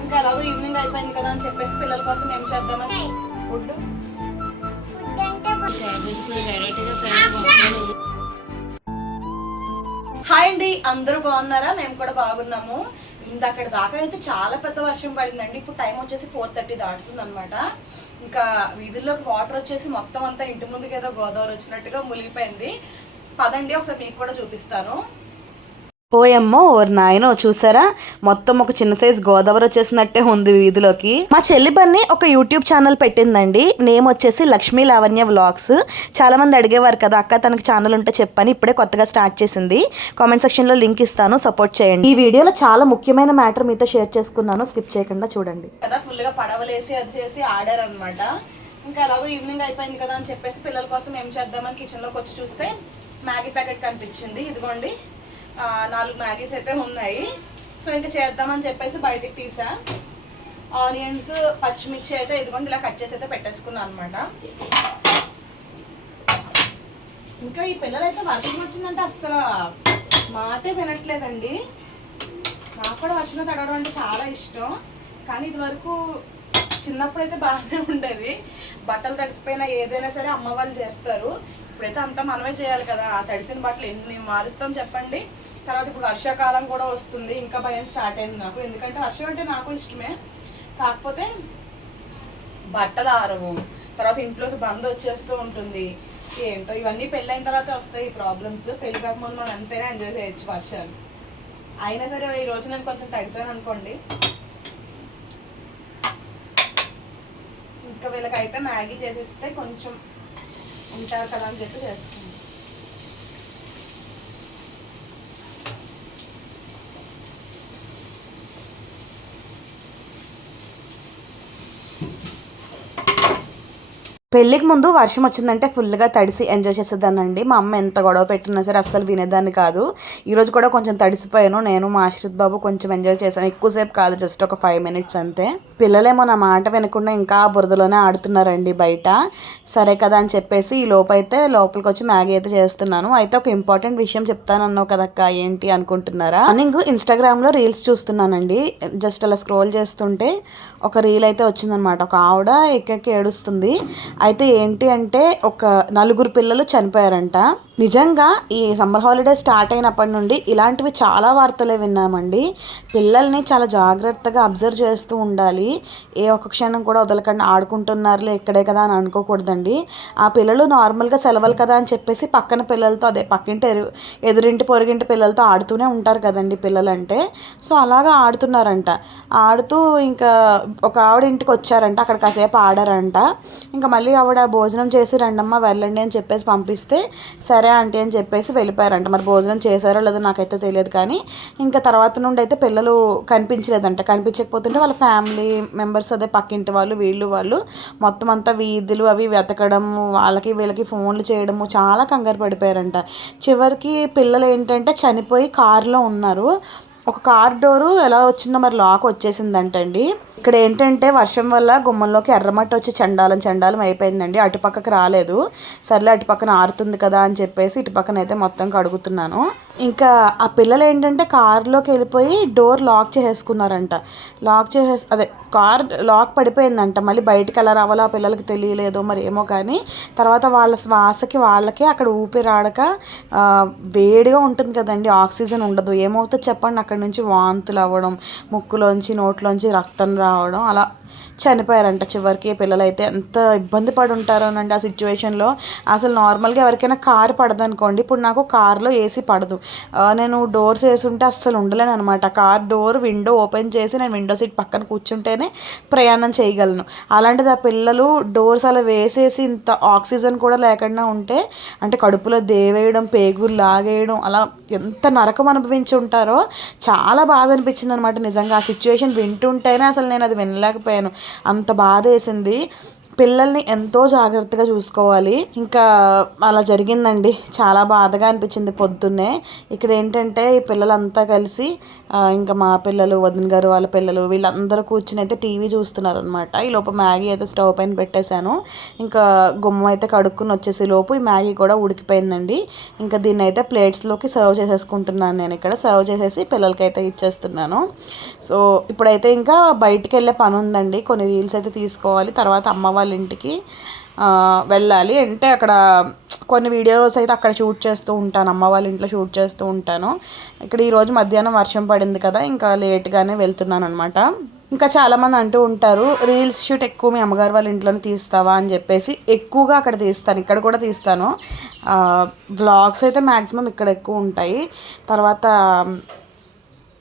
ఇంకా ఎలాగో ఈవినింగ్ అయిపోయింది కదా అని చెప్పేసి పిల్లల కోసం ఏం చేద్దామని? ఫుడ్ హాయ్ అండి అందరూ బాగున్నారా? మేము కూడా బాగున్నాము. ఇందక్కడ దాకా అయితే చాలా పెద్ద వర్షం పడిందండి. ఇప్పుడు టైం వచ్చేసి ఫోర్ థర్టీ దాటుతుంది అనమాట ఇంకా వీధుల్లోకి వాటర్ వచ్చేసి మొత్తం అంతా ఇంటి ముందుకు ఏదో గోదావరి వచ్చినట్టుగా మునిగిపోయింది. పదండి ఒకసారి మీకు కూడా చూపిస్తాను. ఓయమ్మో ఓర్ నాయనో చూసారా? మొత్తం ఒక చిన్న సైజ్ గోదావరి వచ్చేసినట్టే ఉంది వీధిలోకి. మా చెల్లి బన్ని ఒక యూట్యూబ్ ఛానల్ పెట్టిందండి. నేమ్ వచ్చేసి లక్ష్మీ లావణ్య వ్లాగ్స్. చాలా మంది అడిగేవారు కదా అక్క తనకి ఛానల్ ఉంటే చెప్పని ఇప్పుడే కొత్తగా స్టార్ట్ చేసింది. కామెంట్ సెక్షన్లో లింక్ ఇస్తాను సపోర్ట్ చేయండి. ఈ వీడియోలో చాలా ముఖ్యమైన మ్యాటర్ మీతో షేర్ చేసుకున్నాను. స్కిప్ చేయకుండా చూడండి. కదా ఫుల్గా పడవలేసి అది చేసి ఇంకా అలాగో ఈవినింగ్ అయిపోయింది కదా అని చెప్పేసి పిల్లల కోసం ఏం చేద్దామని కిచెన్లోకి వచ్చి చూస్తే మ్యాగీ ప్యాకెట్ కనిపించింది. ఇదిగోండి. నాలుగు మ్యాగీస్ అయితే ఉన్నాయి. సో ఇంకా చేద్దామని చెప్పేసి బయటికి తీసా. ఆనియన్స్ పచ్చిమిర్చి అయితే ఇదిగోండి ఇలా కట్ చేసి అయితే పెట్టేసుకున్నాను అనమాట ఇంకా ఈ పిల్లలైతే వర్షం వచ్చిందంటే అస్సలు మాటే వినట్లేదండి. నాకు కూడా వర్షంలో తడవడం అంటే చాలా ఇష్టం. కానీ ఇదివరకు చిన్నప్పుడు అయితే బాగానే ఉండేది. బట్టలు తడిసిపోయినా ఏదైనా సరే అమ్మ వాళ్ళు చేస్తారు. ఇప్పుడైతే అంతా మనమే చేయాలి కదా. ఆ తడిసిన బట్టలు ఎన్ని మారుస్తాం చెప్పండి. తర్వాత ఇప్పుడు వర్షాకాలం కూడా వస్తుంది ఇంకా భయం స్టార్ట్ అయింది నాకు. ఎందుకంటే వర్షం అంటే నాకు ఇష్టమే. కాకపోతే బట్టలు ఆరవు తర్వాత ఇంట్లోకి బంద్ వచ్చేస్తూ ఉంటుంది. ఏంటో ఇవన్నీ పెళ్ళైన తర్వాత వస్తాయి ఈ ప్రాబ్లమ్స్ పెళ్ళి కాకముందు మనం అంతే ఎంజాయ్ చేయొచ్చు వర్షాలు. అయినా సరే ఈ రోజు నేను కొంచెం తడిసాను అనుకోండి. ఇంకా వీళ్ళకైతే మ్యాగీ చేసేస్తే కొంచెం ఉంటారు కదా అని చెప్పి చేస్తాను Thank you. పెళ్ళికి ముందు వర్షం వచ్చిందంటే ఫుల్గా తడిసి ఎంజాయ్ చేసేదానండి మా అమ్మ ఎంత గొడవ పెట్టినా సరే అస్సలు వినేదాన్ని కాదు. ఈరోజు కూడా కొంచెం తడిసిపోయాను. నేను మా ఆశ్రిత్ బాబు కొంచెం ఎంజాయ్ చేశాను ఎక్కువసేపు కాదు జస్ట్ ఒక ఫైవ్ మినిట్స్ అంతే. పిల్లలేమో నా మాట వినకుండా ఇంకా బురదలోనే ఆడుతున్నారండి బయట. సరే కదా అని చెప్పేసి ఈ లోపైతే అయితే లోపలికి వచ్చి మ్యాగీ అయితే చేస్తున్నాను. అయితే ఒక ఇంపార్టెంట్ విషయం చెప్తానన్నావు కదక్క ఏంటి అనుకుంటున్నారా? మార్నింగ్ ఇన్స్టాగ్రామ్లో రీల్స్ చూస్తున్నానండి. జస్ట్ అలా స్క్రోల్ చేస్తుంటే ఒక రీల్ అయితే వచ్చిందనమాట. ఒక ఆవిడ ఎక్కెక్కి ఏడుస్తుంది. అయితే ఏంటి అంటే ఒక నలుగురు పిల్లలు చనిపోయారంట. నిజంగా ఈ సమ్మర్ హాలిడే స్టార్ట్ అయినప్పటి నుండి ఇలాంటివి చాలా వార్తలే విన్నామండి. పిల్లల్ని చాలా జాగ్రత్తగా అబ్జర్వ్ చేస్తూ ఉండాలి. ఏ ఒక్క క్షణం కూడా వదలకుండా ఆడుకుంటున్నారులే ఇక్కడే కదా అని అనుకోకూడదండి. ఆ పిల్లలు నార్మల్గా సెలవులు కదా అని చెప్పేసి పక్కన పిల్లలతో అదే పక్కింటి ఎరు- ఎదురింటి పొరుగింటి పిల్లలతో ఆడుతూనే ఉంటారు కదండి పిల్లలంటే. సో అలాగా ఆడుతున్నారంట. ఆడుతూ ఇంకా ఒక ఆవిడ ఇంటికి వచ్చారంట అక్కడ కాసేపు ఆడారంట. ఇంకా మళ్ళీ ఆవిడ భోజనం చేసి రండమ్మా వెళ్ళండి అని చెప్పేసి పంపిస్తే సరే ఆంటీ అని చెప్పేసి వెళ్ళిపోయారంట. మరి భోజనం చేశారో లేదో నాకైతే తెలియదు కానీ ఇంకా తర్వాత నుండి అయితే పిల్లలు కనిపించలేదంట. కనిపించకపోతుంటే వాళ్ళ ఫ్యామిలీ మెంబర్స్ అదే పక్కింటి వాళ్ళు వీళ్ళు వాళ్ళు మొత్తం అంతా వీధులు అవి వెతకడం వాళ్ళకి వీళ్ళకి ఫోన్లు చేయడము చాలా కంగారు పడిపోయారంట. చివరికి పిల్లలు ఏంటంటే చనిపోయి కారులో ఉన్నారు. ఒక కార్ డోరు ఎలా వచ్చిందో మరి లాక్ వచ్చేసిందంటండి. ఇక్కడ ఏంటంటే వర్షం వల్ల గుమ్మంలోకి ఎర్రమట్టి వచ్చి చండాలం చండాలం అయిపోయిందండి. అటుపక్కకి రాలేదు. సర్లే అటు పక్కన ఆరుతుంది కదా అని చెప్పేసి ఇటు పక్కన అయితే మొత్తం కడుగుతున్నాను. ఇంకా ఆ పిల్లలు ఏంటంటే కార్లోకి వెళ్ళిపోయి డోర్ లాక్ చేసేసుకున్నారంట. లాక్ చేసేసి అదే కార్ లాక్ పడిపోయిందంట. మళ్ళీ బయటికి ఎలా రావాలో ఆ పిల్లలకి తెలియలేదో మరి ఏమో కానీ తర్వాత వాళ్ళ శ్వాసకి వాళ్ళకి అక్కడ ఊపిరాడక వేడిగా ఉంటుంది కదండి. ఆక్సిజన్ ఉండదు. ఏమవుతుందో చెప్పండి. అక్కడ నుంచి వాంతులు అవ్వడం ముక్కులోంచి నోట్లోంచి రక్తం రావడం అలా చనిపోయారంట చివరికి. పిల్లలైతే ఎంత ఇబ్బంది పడి ఉంటారోనండి ఆ సిచ్యువేషన్లో. అసలు నార్మల్గా ఎవరికైనా కారు పడదు అనుకోండి ఇప్పుడు నాకు కారులో ఏసీ పడదు. నేను డోర్స్ వేసి ఉంటే అస్సలు ఉండలేను అనమాట కార్ డోర్ విండో ఓపెన్ చేసి నేను విండో సీట్ పక్కన కూర్చుంటేనే ప్రయాణం చేయగలను. అలాంటిది ఆ పిల్లలు డోర్స్ అలా వేసేసి ఇంత ఆక్సిజన్ కూడా లేకుండా ఉంటే అంటే కడుపులో దేవేయడం పేగులు లాగేయడం అలా ఎంత నరకం అనుభవించి ఉంటారో చాలా బాధ అనిపించింది అనమాట నిజంగా ఆ సిచ్యువేషన్ వింటుంటేనే అసలు నేను అది వినలేకపోయాను. అంత బాధ వేసింది పిల్లల్ని ఎంతో జాగ్రత్తగా చూసుకోవాలి. ఇంకా అలా జరిగిందండి. చాలా బాధగా అనిపించింది పొద్దున్నే. ఇక్కడ ఏంటంటే ఈ పిల్లలంతా కలిసి ఇంకా మా పిల్లలు వదిన గారు వాళ్ళ పిల్లలు వీళ్ళందరూ కూర్చుని అయితే టీవీ చూస్తున్నారు అనమాట ఈ లోపు మ్యాగీ అయితే స్టవ్ పైన పెట్టేశాను. ఇంకా గుమ్మం అయితే కడుక్కుని వచ్చేసి లోపు ఈ మ్యాగీ కూడా ఉడికిపోయిందండి. ఇంకా దీన్ని అయితే ప్లేట్స్లోకి సర్వ్ చేసేసుకుంటున్నాను నేను ఇక్కడ. సర్వ్ చేసేసి పిల్లలకి అయితే ఇచ్చేస్తున్నాను. సో ఇప్పుడైతే ఇంకా బయటికి వెళ్ళే పని ఉందండి. కొన్ని రీల్స్ అయితే తీసుకోవాలి. తర్వాత అమ్మ వాళ్ళు ఇంటికి వెళ్ళాలి. అంటే అక్కడ కొన్ని వీడియోస్ అయితే అక్కడ షూట్ చేస్తూ ఉంటాను. అమ్మ వాళ్ళ ఇంట్లో షూట్ చేస్తూ ఉంటాను. ఇక్కడ ఈరోజు మధ్యాహ్నం వర్షం పడింది కదా ఇంకా లేట్గానే వెళ్తున్నాను అనమాట ఇంకా చాలామంది అంటూ ఉంటారు రీల్స్ షూట్ ఎక్కువ మీ అమ్మగారు వాళ్ళ ఇంట్లోనే తీస్తావా? అని చెప్పేసి ఎక్కువగా అక్కడ తీస్తాను. ఇక్కడ కూడా తీస్తాను. వ్లాగ్స్ అయితే మ్యాక్సిమం ఇక్కడ ఎక్కువ ఉంటాయి. తర్వాత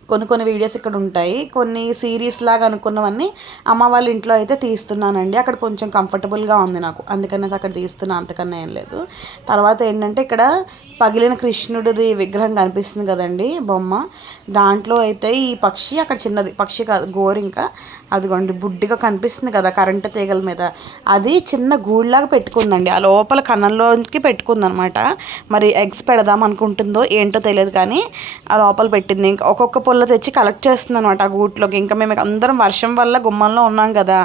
కొన్ని కొన్ని వీడియోస్ ఇక్కడ ఉంటాయి. కొన్ని సిరీస్ లాగా అనుకున్నవన్నీ అమ్మ వాళ్ళ ఇంట్లో అయితే తీస్తున్నానండి. అక్కడ కొంచెం కంఫర్టబుల్గా ఉంది నాకు. అందుకనేసి అక్కడ తీస్తున్నా అంతకన్నా ఏం లేదు. తర్వాత ఏంటంటే ఇక్కడ పగిలిన కృష్ణుడిది విగ్రహం కనిపిస్తుంది కదండి బొమ్మ. దాంట్లో అయితే ఈ పక్షి అక్కడ చిన్నది. పక్షి కాదు గోరింక అదిగోండి బుడ్డిగా కనిపిస్తుంది కదా కరెంటు తీగల మీద. అది చిన్న గూళ్ళలాగా పెట్టుకుందండి. ఆ లోపల కన్నంలోకి పెట్టుకుందనమాట. మరి ఎగ్స్ పెడదాం అనుకుంటుందో ఏంటో తెలియదు కానీ ఆ లోపల పెట్టింది. ఇంకా ఒక్కొక్క పుల్ల తెచ్చి కలెక్ట్ చేస్తుంది అనమాట ఆ గూట్లోకి. ఇంకా మేము అందరం వర్షం వల్ల గుమ్మంలో ఉన్నాం కదా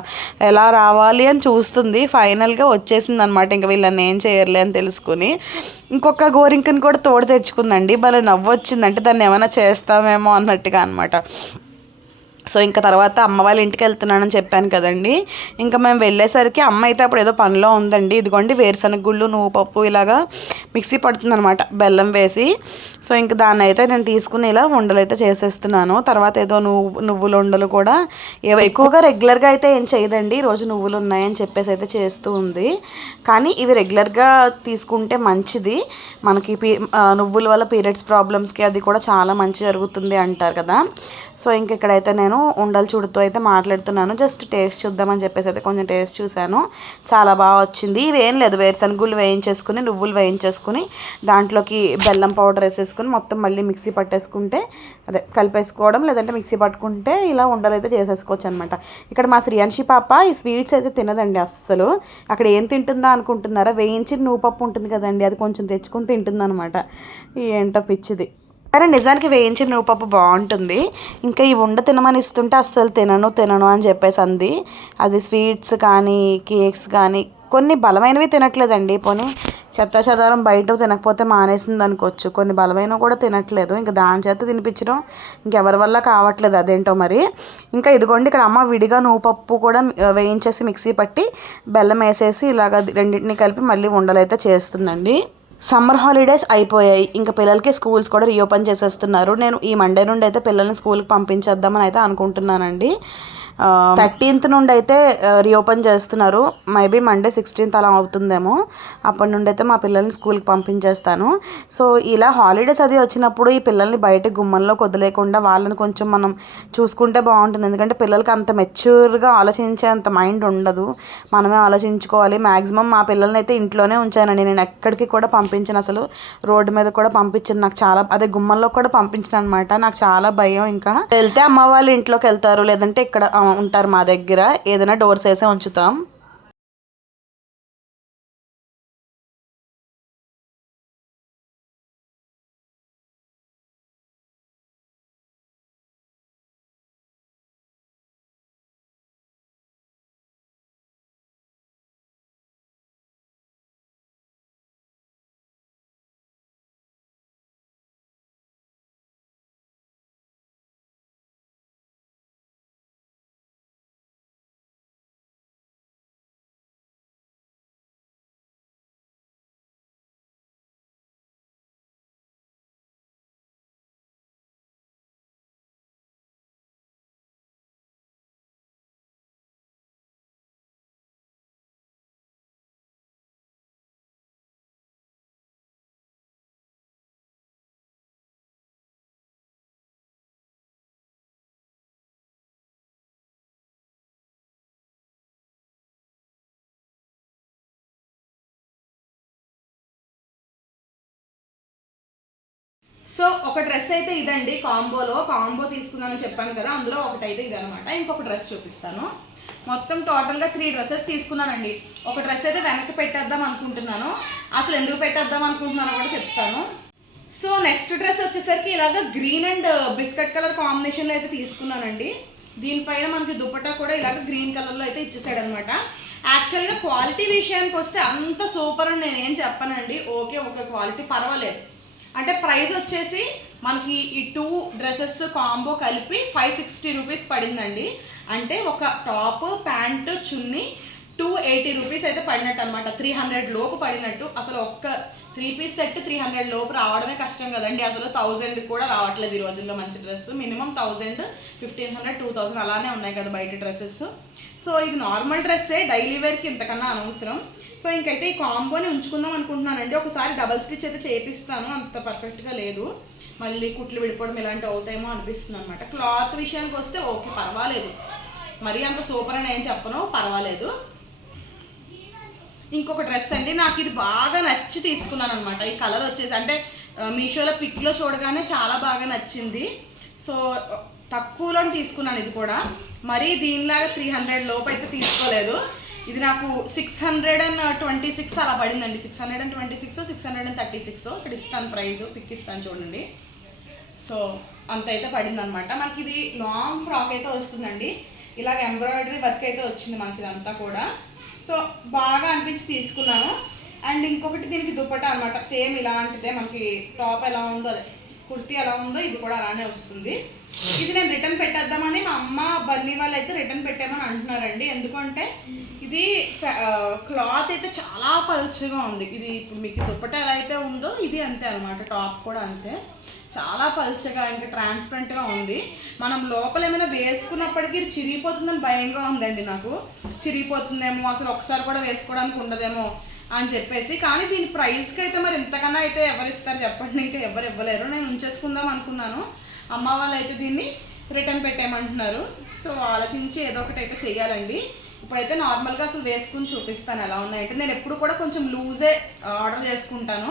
ఎలా రావాలి అని చూస్తుంది. ఫైనల్గా వచ్చేసింది అనమాట ఇంకా వీళ్ళని ఏం చేయర్లే అని తెలుసుకుని. ఇంకొక గోరింకని కూడా తోడు తెచ్చుకుందండి. భలే నవ్వు వచ్చిందంటే దాన్ని ఏమైనా చేస్తామేమో అన్నట్టుగా అనమాట సో ఇంకా తర్వాత అమ్మ వాళ్ళ ఇంటికి వెళ్తున్నానని చెప్పాను కదండి. ఇంకా మేము వెళ్ళేసరికి అమ్మ అయితే అప్పుడు ఏదో పనిలో ఉందండి. ఇదిగోండి వేరుశనగ గుళ్ళు నువ్వు పప్పు ఇలాగా మిక్సీ పడుతుంది అనమాట బెల్లం వేసి. సో ఇంకా దాన్ని అయితే నేను తీసుకుని ఇలా ఉండలు అయితే చేసేస్తున్నాను. తర్వాత ఏదో నువ్వు నువ్వుల ఉండలు కూడా ఏవో ఎక్కువగా రెగ్యులర్గా అయితే ఏం చేయదండి. ఈరోజు నువ్వులు ఉన్నాయని చెప్పేసి అయితే చేస్తూ ఉంది. కానీ ఇవి రెగ్యులర్గా తీసుకుంటే మంచిది. మనకి పీ నువ్వుల వల్ల పీరియడ్స్ ప్రాబ్లమ్స్కి అది కూడా చాలా మంచి జరుగుతుంది అంటారు కదా. సో ఇంక ఇక్కడైతే నేను ఉండలు చూడుతూ అయితే మాట్లాడుతున్నాను. జస్ట్ టేస్ట్ చూద్దామని చెప్పేసి అయితే కొంచెం టేస్ట్ చూశాను. చాలా బాగా వచ్చింది. ఇవేం ఏం లేదు వేరుశనగులు వేయించేసుకుని నువ్వులు వేయించేసుకుని దాంట్లోకి బెల్లం పౌడర్ వేసేసుకుని మొత్తం మళ్ళీ మిక్సీ పట్టేసుకుంటే అదే కలిపేసుకోవడం లేదంటే మిక్సీ పట్టుకుంటే ఇలా ఉండలు అయితే చేసేసుకోవచ్చు అనమాట ఇక్కడ మా శ్రీయాన్షి పాప ఈ స్వీట్స్ అయితే తినదండి అస్సలు. అక్కడ ఏం తింటుందా అనుకుంటున్నారా? వేయించి నువ్వు పప్పు ఉంటుంది కదండి అది కొంచెం తెచ్చుకుని తింటుందనమాట ఏంటో పిచ్చిది. కానీ నిజానికి వేయించిన నువ్వుపప్పు బాగుంటుంది. ఇంకా ఈ ఉండ తినమని ఇస్తుంటే అస్సలు తినను తినను అని చెప్పేసి అంది. అది స్వీట్స్ కానీ కేక్స్ కానీ కొన్ని బలమైనవి తినట్లేదండి. పోనీ చెత్త చెదారం బయట తినకపోతే మానేసింది అనుకోవచ్చు. కొన్ని బలమైనవి కూడా తినట్లేదు. ఇంకా దాని చేత తినిపించడం ఇంకెవరి వల్ల కావట్లేదు అదేంటో మరి. ఇంకా ఇదిగోండి ఇక్కడ అమ్మ విడిగా నువ్వుపప్పు కూడా వేయించేసి మిక్సీ పట్టి బెల్లం వేసేసి ఇలాగ రెండింటిని కలిపి మళ్ళీ ఉండలైతే చేస్తుందండి. సమ్మర్ హాలిడేస్ అయిపోయాయి. ఇంకా పిల్లలకి స్కూల్స్ కూడా రీఓపెన్ చేసేస్తున్నారు. నేను ఈ మండే నుండి అయితే పిల్లల్ని స్కూల్కి పంపించేద్దామని అయితే అనుకుంటున్నానండి. Um, థర్టీన్త్ నుండి అయితే రీఓపెన్ uh, చేస్తున్నారు. మేబీ మండే సిక్స్టీన్త్ అలా అవుతుందేమో. అప్పటి నుండి అయితే మా పిల్లల్ని స్కూల్కి పంపించేస్తాను. సో ఇలా హాలిడేస్ అది వచ్చినప్పుడు ఈ పిల్లల్ని బయట గుమ్మంలో వదిలేకుండా వాళ్ళని కొంచెం మనం చూసుకుంటే బాగుంటుంది. ఎందుకంటే పిల్లలకి అంత మెచ్యూర్గా ఆలోచించే అంత మైండ్ ఉండదు. మనమే ఆలోచించుకోవాలి. మ్యాక్సిమం మా పిల్లల్ని అయితే ఇంట్లోనే ఉంచానండి. నేను ఎక్కడికి కూడా పంపించను అసలు. రోడ్డు మీద కూడా పంపించను. నాకు చాలా అదే గుమ్మంలో కూడా పంపించను అనమాట నాకు చాలా భయం ఇంకా. వెళ్తే అమ్మ వాళ్ళు ఇంట్లోకి వెళ్తారు. లేదంటే ఇక్కడ ఉంటారు మా దగ్గర. ఏదైనా డోర్స్ వేసే ఉంచుతాం. సో ఒక డ్రెస్ అయితే ఇదండి కాంబోలో. కాంబో తీసుకుందామని చెప్పాను కదా అందులో ఒకటి అయితే ఇదనమాట ఇంకొక డ్రెస్ చూపిస్తాను. మొత్తం టోటల్గా త్రీ డ్రెస్సెస్ తీసుకున్నానండి. ఒక డ్రెస్ అయితే వెనక్కి పెట్టేద్దాం అనుకుంటున్నాను. అసలు ఎందుకు పెట్టేద్దాం అనుకుంటున్నాను కూడా చెప్తాను. సో నెక్స్ట్ డ్రెస్ వచ్చేసరికి ఇలాగ గ్రీన్ అండ్ బిస్కెట్ కలర్ కాంబినేషన్లో అయితే తీసుకున్నానండి. దీనిపైన మనకి దుపట్టా కూడా ఇలాగ గ్రీన్ కలర్లో అయితే ఇచ్చేసాడు అనమాట యాక్చువల్గా క్వాలిటీ విషయానికి వస్తే అంత సూపర్ అని నేనేం చెప్పానండి. ఓకే ఒక క్వాలిటీ పర్వాలేదు. అంటే ప్రైస్ వచ్చేసి మనకి ఈ టూ డ్రెస్సెస్ కాంబో కలిపి ఫైవ్ సిక్స్టీ రూపీస్ పడిందండి. అంటే ఒక top pant chunni two eighty rupees అయితే పడినట్టు అనమాట త్రీ హండ్రెడ్ లోపు పడినట్టు. అసలు ఒక్క three piece set three hundred లోపు రావడమే కష్టం కదండి. అసలు థౌజండ్ కూడా రావట్లేదు ఈ రోజుల్లో మంచి dress minimum thousand fifteen hundred two thousand అలానే ఉన్నాయి కదా బయట డ్రెస్సెస్ సో ఇది నార్మల్ డ్రెస్సే డైలీ వేర్కి ఇంతకన్నా అనవసరం. సో ఇంకైతే ఈ కాంబోని ఉంచుకుందాం అనుకుంటున్నానండి. ఒకసారి డబల్ స్టిచ్ అయితే చేపిస్తాను. అంత పర్ఫెక్ట్గా లేదు. మళ్ళీ కుట్లు విడిపోవడం ఇలాంటివి అవుతాయేమో అనిపిస్తుంది అనమాట క్లాత్ విషయానికి వస్తే ఓకే పర్వాలేదు. మరీ అంత సూపర్ అని ఏం చెప్పను. పర్వాలేదు. ఇంకొక డ్రెస్ అండి. నాకు ఇది బాగా నచ్చి తీసుకున్నాను అనమాట ఈ కలర్ వచ్చేసి అంటే మీషోలో పిక్లో చూడగానే చాలా బాగా నచ్చింది. సో తక్కువలో తీసుకున్నాను ఇది కూడా. మరీ దీనిలాగా త్రీ హండ్రెడ్ లోపు అయితే తీసుకోలేదు. ఇది నాకు six hundred and twenty six అలా పడిందండి. Six hundred and twenty six six hundred and thirty six ఇక్కడ ఇస్తాను ప్రైస్ పిక్ ఇస్తాను చూడండి. సో అంత అయితే పడిందనమాట మనకి ఇది లాంగ్ ఫ్రాక్ అయితే వస్తుందండి. ఇలాగ ఎంబ్రాయిడరీ వర్క్ అయితే వచ్చింది మనకి ఇదంతా కూడా. సో బాగా అనిపించి తీసుకున్నాను. అండ్ ఇంకొకటి దీనికి దుప్పట అనమాట సేమ్ ఇలాంటిదే మనకి టాప్ ఎలా ఉందో అదే. కుర్తీ ఎలా ఉందో ఇది కూడా అలానే వస్తుంది. ఇది నేను రిటర్న్ పెట్టేద్దామని మా అమ్మ బన్నీ వాళ్ళు అయితే రిటర్న్ పెట్టామని అంటున్నారండి. ఎందుకంటే ఇది క్లాత్ అయితే చాలా పలుచగా ఉంది. ఇది ఇప్పుడు మీకు దుప్పట ఎలా అయితే ఉందో ఇది అంతే అనమాట టాప్ కూడా అంతే. చాలా పల్చగా ఇంకా ట్రాన్స్పరెంట్గా ఉంది. మనం లోపల ఏమైనా వేసుకున్నప్పటికీ ఇది చిరిగిపోతుందని భయంగా ఉందండి నాకు. చిరిగిపోతుందేమో అసలు ఒకసారి కూడా వేసుకోవడానికి ఉండదేమో. అని చెప్పేసి కానీ దీని ప్రైస్కి అయితే మరి ఇంతకన్నా అయితే ఎవరు ఇస్తారు చెప్పండి ఇంకా ఎవరు ఇవ్వలేరు. నేను ఉంచేసుకుందాం అనుకున్నాను. అమ్మ వాళ్ళు అయితే దీన్ని రిటర్న్ పెట్టేయమంటున్నారు. సో ఆలోచించి ఏదో ఒకటి అయితే చేయాలండి ఇప్పుడైతే నార్మల్గా అసలు వేసుకుని చూపిస్తాను ఎలా ఉన్నాయంటే నేను ఎప్పుడు కూడా కొంచెం లూజే ఆర్డర్ చేసుకుంటాను.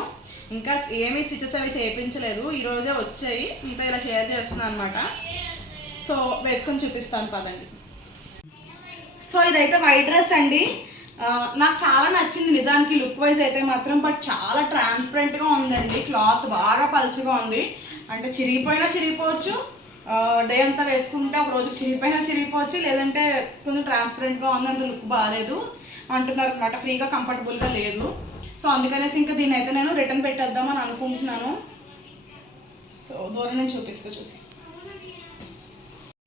ఇంకా ఏమీ స్టిచెస్ అవి చేయించలేదు. ఈరోజే వచ్చాయి. మీతో ఇలా షేర్ చేస్తున్నాను అనమాట సో వేసుకొని చూపిస్తాను పదండి. సో ఇదైతే వైట్ డ్రెస్ అండి. నాకు చాలా నచ్చింది నిజానికి లుక్ వైజ్ అయితే మాత్రం బట్ చాలా ట్రాన్స్పరెంట్గా ఉందండి. క్లాత్ బాగా పలుచగా ఉంది. అంటే చిరిగిపోయినా చిరిగిపోవచ్చు. డే అంతా వేసుకుంటే ఒక రోజుకి చిరిగిపోయినా చిరిగిపోవచ్చు. లేదంటే కొంచెం ట్రాన్స్పరెంట్గా ఉంది అంత లుక్ బాగాలేదు అంటున్నారు అనమాట ఫ్రీగా కంఫర్టబుల్గా లేదు. సో అందుకనేసి ఇంకా దీన్ని అయితే నేను రిటర్న్ పెట్టేద్దామని అనుకుంటున్నాను. సో దూరం నుంచి చూపిస్తే చూసి.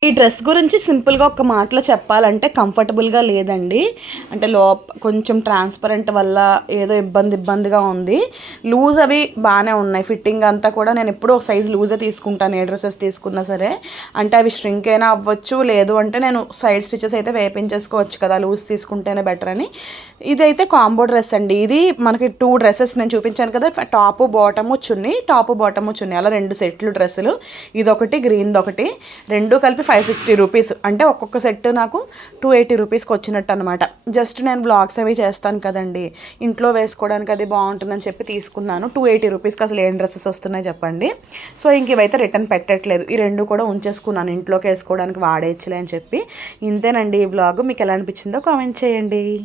ఈ డ్రెస్ గురించి సింపుల్గా ఒక మాటలో చెప్పాలంటే కంఫర్టబుల్గా లేదండి. అంటే లోప కొంచెం ట్రాన్స్పరెంట్ వల్ల ఏదో ఇబ్బంది ఇబ్బందిగా ఉంది. లూజ్ అవి బాగానే ఉన్నాయి. ఫిట్టింగ్ అంతా కూడా నేను ఎప్పుడూ ఒక సైజ్ లూజే తీసుకుంటాను. ఏ డ్రెస్సెస్ తీసుకున్నా సరే. అంటే అవి స్ట్రింక్ అయినా అవ్వచ్చు లేదు అంటే నేను సైడ్ స్టిచెస్ అయితే వేపించేసుకోవచ్చు కదా. లూజ్ తీసుకుంటేనే బెటర్ అని. ఇదైతే కాంబో డ్రెస్ అండి. ఇది మనకి టూ డ్రెస్సెస్ నేను చూపించాను కదా. Top bottom chunni. Top bottom chunni. అలా రెండు సెట్లు డ్రెస్సులు. ఇదొకటి గ్రీన్ది ఒకటి రెండు కలిపి ఫైవ్ సిక్స్టీ రూపీస్ అంటే ఒక్కొక్క సెట్ నాకు టూ ఎయిటీ రూపీస్కి వచ్చినట్టు అనమాట జస్ట్ నేను బ్లాగ్స్ అవి చేస్తాను కదండి. ఇంట్లో వేసుకోవడానికి అది బాగుంటుందని చెప్పి తీసుకున్నాను. టూ ఎయిటీ రూపీస్కి అసలు ఏం డ్రెస్సెస్ వస్తున్నాయి చెప్పండి. సో ఇంక ఇవైతే రిటర్న్ పెట్టట్లేదు. ఈ రెండు కూడా ఉంచేసుకున్నాను. ఇంట్లోకి వేసుకోవడానికి వాడేయచ్చులే అని చెప్పి. ఇంతేనండి ఈ బ్లాగ్ మీకు ఎలా అనిపించిందో కామెంట్ చేయండి.